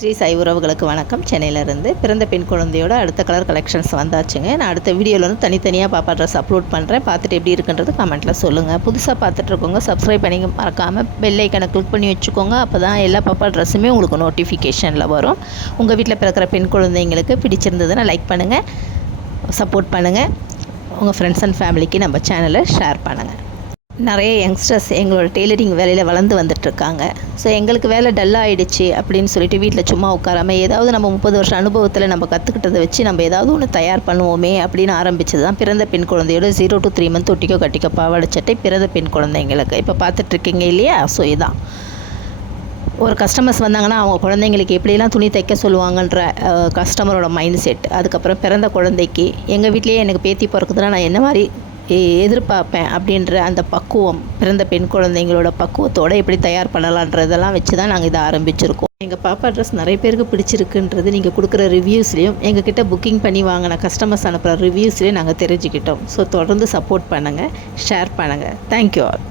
ஸ்ரீ சாய் உறவுகளுக்கு வணக்கம். சென்னையிலேருந்து பிறந்த பெண் குழந்தையோட அடுத்த கலர் கலெக்ஷன்ஸ் வந்தாச்சுங்க. நான் அடுத்த வீடியோவில் வந்து தனித்தனியாக பாப்பா ட்ரெஸ் அப்லோட் பண்ணுறேன் பார்த்துட்டு எப்படி இருக்குன்றது கமெண்ட்டில் சொல்லுங்கள் புதுசாக பார்த்துட்டு இருக்கவங்க சப்ஸ்கிரைப் பண்ணி மறக்காமல் பெல் ஐக்கனை கிளிக் பண்ணி வச்சுக்கோங்க. அப்போ தான் எல்லா பாப்பா ட்ரெஸ்ஸுமே உங்களுக்கு நோட்டிஃபிகேஷனில் வரும். உங்கள் வீட்டில் பிறக்கிற பெண் குழந்தைங்களுக்கு பிடிச்சிருந்ததுன்னா லைக் பண்ணுங்கள் சப்போர்ட் பண்ணுங்கள் உங்கள் ஃப்ரெண்ட்ஸ் அண்ட் ஃபேமிலிக்கு நம்ம சேனலை ஷேர் பண்ணுங்கள் நிறைய யங்ஸ்டர்ஸ் எங்களோட டெய்லரிங் வேலையில் வளர்ந்து வந்துட்டுருக்காங்க. ஸோ எங்களுக்கு வேலை டல்லாக ஆகிடுச்சு அப்படின்னு சொல்லிட்டு வீட்டில் சும்மா உட்காராம ஏதாவது நம்ம முப்பது வருஷம் அனுபவத்தில் நம்ம கற்றுக்கிட்டதை வச்சு நம்ம ஏதாவது ஒன்று தயார் பண்ணுவோமே அப்படின்னு ஆரம்பிச்சது தான் பிறந்த பெண் குழந்தையோட ஜீரோ டு த்ரீ மந்த் ஒட்டிக்கோ கட்டிக்கோ பாவாடை சட்டை பிறந்த பெண் குழந்தைங்களுக்கு. இப்போ பார்த்துட்ருக்கீங்க இல்லையா? ஸோ இதான். ஒரு கஸ்டமர்ஸ் வந்தாங்கன்னா அவங்க குழந்தைங்களுக்கு எப்படிலாம் துணி தைக்க சொல்லுவாங்கன்ற கஸ்டமரோட மைண்ட் செட் அதுக்கப்புறம் பிறந்த குழந்தைக்கு எங்கள் வீட்லேயே எனக்கு பேத்தி பிறக்குதுன்னா நான் என்ன மாதிரி எதிர்பார்ப்பேன் அப்படின்ற அந்த பக்குவம் பிறந்த பெண் குழந்தைங்களோட பக்குவத்தோடு எப்படி தயார் பண்ணலான்றதெல்லாம் வச்சு தான் நாங்கள் இதை ஆரம்பிச்சிருக்கோம். எங்கள் பாப்பா ட்ரெஸ் நிறைய பேருக்கு பிடிச்சிருக்குன்றது நீங்கள் கொடுக்குற ரிவ்யூஸ்லேயும் எங்ககிட்ட புக்கிங் பண்ணி வாங்கின கஸ்டமர்ஸ் அனுப்புகிற ரிவ்யூஸ்லேயும் நாங்கள் தெரிஞ்சுக்கிட்டோம். ஸோ தொடர்ந்து சப்போர்ட் பண்ணுங்கள் ஷேர் பண்ணுங்கள் தேங்க்யூ ஆல்